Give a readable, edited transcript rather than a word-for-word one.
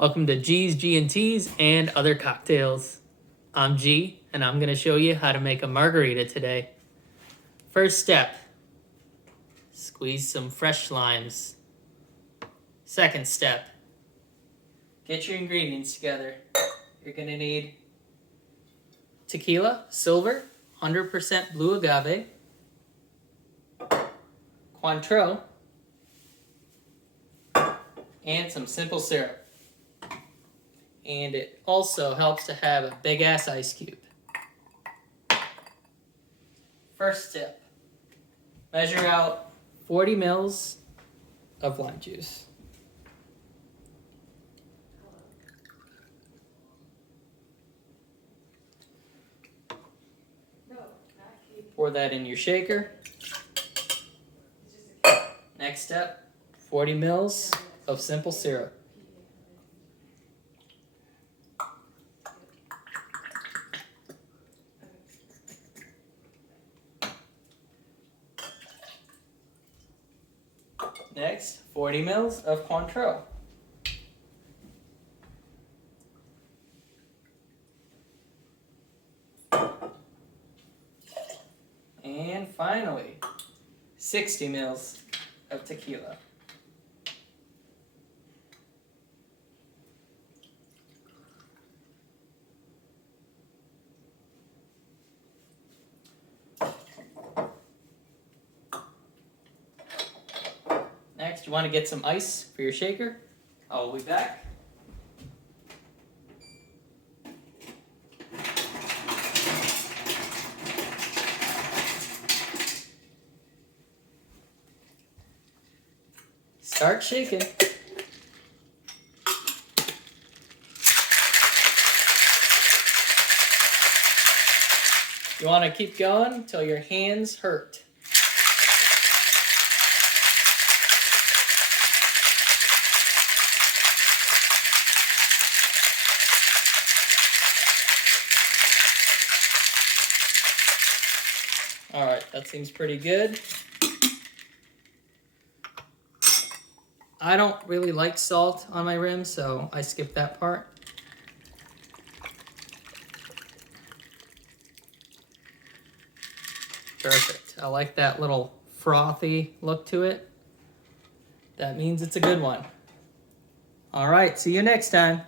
Welcome to G's, G&Ts, and other cocktails. I'm G, and I'm going to show you how to make a margarita today. First step, squeeze some fresh limes. Second step, get your ingredients together. You're going to need tequila, silver, 100% blue agave, Cointreau, and some simple syrup. And it also helps to have a big ass ice cube. First step, measure out 40 mils of lime juice. Pour that in your shaker. Next step, 40 mils of simple syrup. Next, 40 mils of Cointreau. And finally, 60 mils of tequila. Next, you want to get some ice for your shaker. I'll be back. Start shaking. You want to keep going until your hands hurt. All right, that seems pretty good. I don't really like salt on my rim, so I skip that part. Perfect. I like that little frothy look to it. That means it's a good one. All right, see you next time.